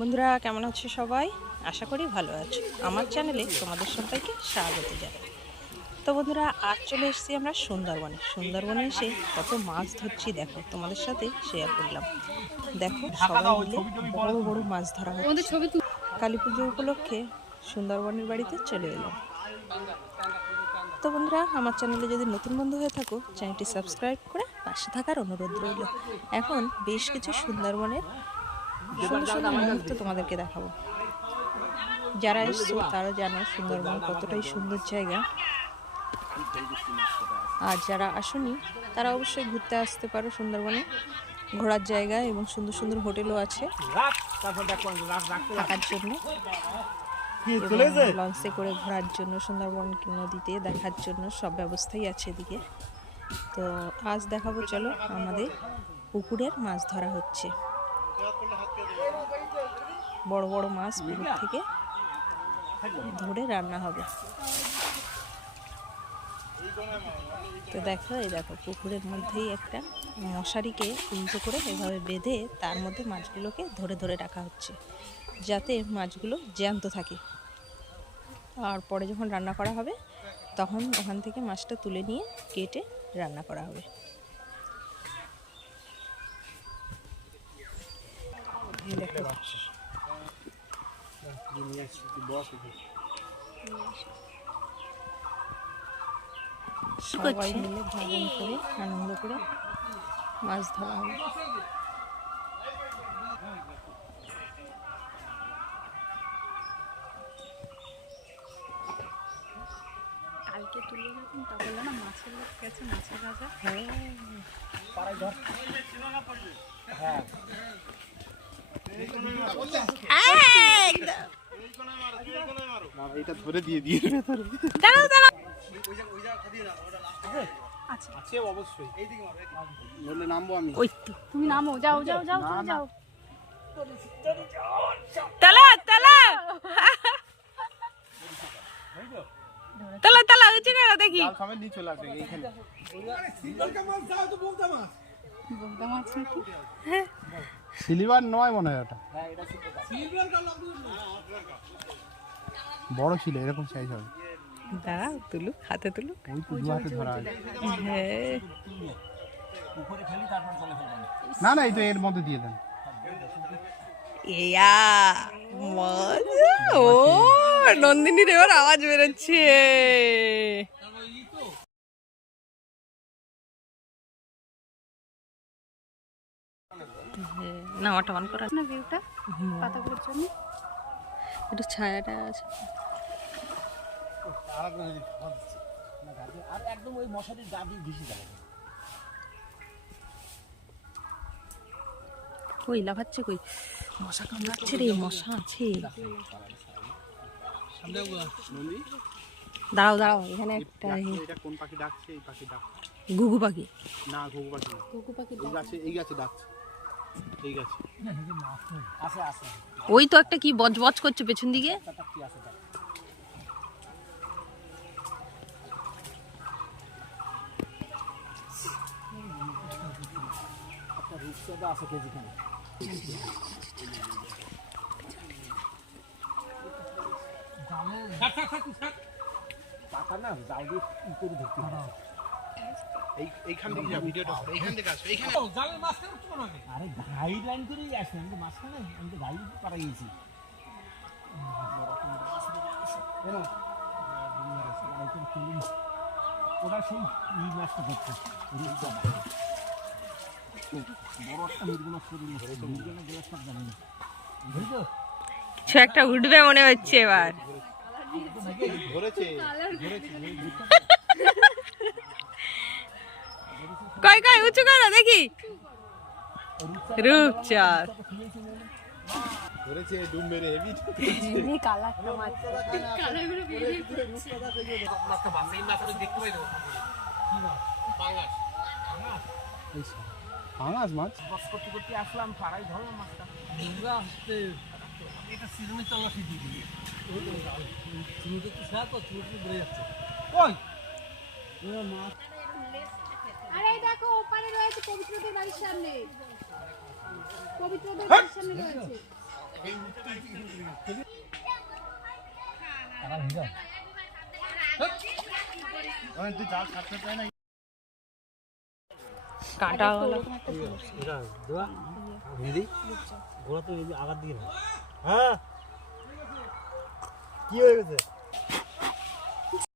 বন্ধুরা কেমন আছো সবাই? আশা করি ভালো আছো। আমার চ্যানেলে তোমাদের সবাইকে স্বাগত জানাই। তো বন্ধুরা আজ চলে এসেছি আমরা সুন্দরবনে। সুন্দরবনে এসে কত মাছ ধরছি দেখো তোমাদের সাথে শেয়ার করলাম। দেখো সবাই মিলে বড় বড় মাছ ধরা হচ্ছে। ছবি কালী পুজো উপলক্ষে সুন্দরবনের বাড়িতে চলে এলাম। তো বন্ধুরা আমার চ্যানেলে যদি নতুন বন্ধু হয়ে থাকো চ্যানেলটি সাবস্ক্রাইব করে পাশে থাকার অনুরোধ রইল। এখন বেশ কিছু সুন্দরবনের সুন্দর সুন্দর মুহূর্ত তোমাদেরকে দেখাবো। যারা এসছো তারা জানো সুন্দরবন কতটাই সুন্দর জায়গা। আর যারা আসনি তারা অবশ্যই ঘুরতে আসতে পারো সুন্দরবনে। ঘোরার জায়গা এবং সুন্দর সুন্দর হোটেলও আছে। থাকার জন্য। লঞ্চে করে ঘোরার জন্য সুন্দরবন নদীতে দেখার জন্য সব ব্যবস্থাই আছে এদিকে। তো আজ দেখাবো চলো আমাদের পুকুরের মাছ ধরা হচ্ছে। বড় বড় মাছ পুকুর থেকে ধরে রান্না হবে। তো দেখো, এই দেখো, পুকুরের মধ্যেই একটা মশারিকে উল্টো করে এভাবে বেঁধে তার মধ্যে মাছগুলোকে ধরে ধরে রাখা হচ্ছে, যাতে মাছগুলো জ্যান্ত থাকে। আর পরে যখন রান্না করা হবে, তখন ওখান থেকে মাছটা তুলে নিয়ে কেটে রান্না করা হবে। এই দেখো সবাই মিলে ভ্রমণ করে আনন্দ করে মাছ ধরা হবে। কালকে তুলে যখন তা বলল না মাছের লোক গেছে মাছের রাজা। না এটা ধরে দিয়ে দিয়ে ভেতরে আছে অবশ্যই। বললে নামবো আমি। ওই তো। তুমি নামো যাও যাও যাও তুমি যাও। তালা তালা। তালা তালা উঁচু করো দেখি। সামনে নিয়ে চলে এইখানে নাকি সিলিভার নয় মনে হয় ওটা। বড় ছিল এরকম সাইজ হবে। দাঁড়াও তুলু হাতে তুলু ওই তো দু হাতে ধরা হ্যাঁ। না না এই তো এর মধ্যে দিয়ে দেন। ইয়া মজা। ও নন্দিনীর এবার আওয়াজ বেরোচ্ছে। হ্যাঁ, না ওটা অন করা না ভিউটা পাতাগুলোর জন্য? একটু ছায়াটা আছে। আর একদম ওই মশারির গা দিয়ে ঘেসে যাবে কই লাফাচ্ছে কই? মশা কামড়াচ্ছে রে মশা আছে। দাঁড়াও দাঁড়াও এখানে একটা এটা কোন পাখি ডাকছে? এই পাখি ডাকছে গুগু পাখি। না ঘুঘু পাখি না। কুকু পাখি এই গাছে এই গাছে ডাকছে। আছে। আছে ওই তো একটা কি বজ বজ করছে পেছন দিকে? কি আছে কেজিখানে। পাতা না জাল দিয়ে ধরতে এইখান থেকে যা ভিডিওটা এইখান থেকে আসবে এইখানে আরে গাইড লাইন করেই আসে আমি তো মাঝখানে আমি তো গাইড পারা গেছি। ওরা সেই ই মাছটা ধরছে বড় একটা মৃগ করে নিয়ে এসেছে। মৃগ না জানি না। বুঝছ কিছু একটা উঠবে মনে হচ্ছে এবার। ধরেছে। ধরেছে। কই কই উঁচু করো দেখি রূপচাঁদ ধরেছে ডুব মেরে হেভি এই কালারটা মাছ পাঙাশ মাছ বস করতে করতে আসলাম পাড়াই ধরলাম মাছটা এটা সিজনে তল্লাশি দিয়ে দিবি তো তো বেড়ে যাচ্ছে ওই মাছ আরে দেখো ওপারে রয়েছে পবিত্রদের বাড়ির সামনে। পবিত্রদের বাড়ির সামনে রয়েছে। কাঁটা এটা ঘোড়া তো এই আগার দিকে হ্যাঁ। কি হয়ে গেছে?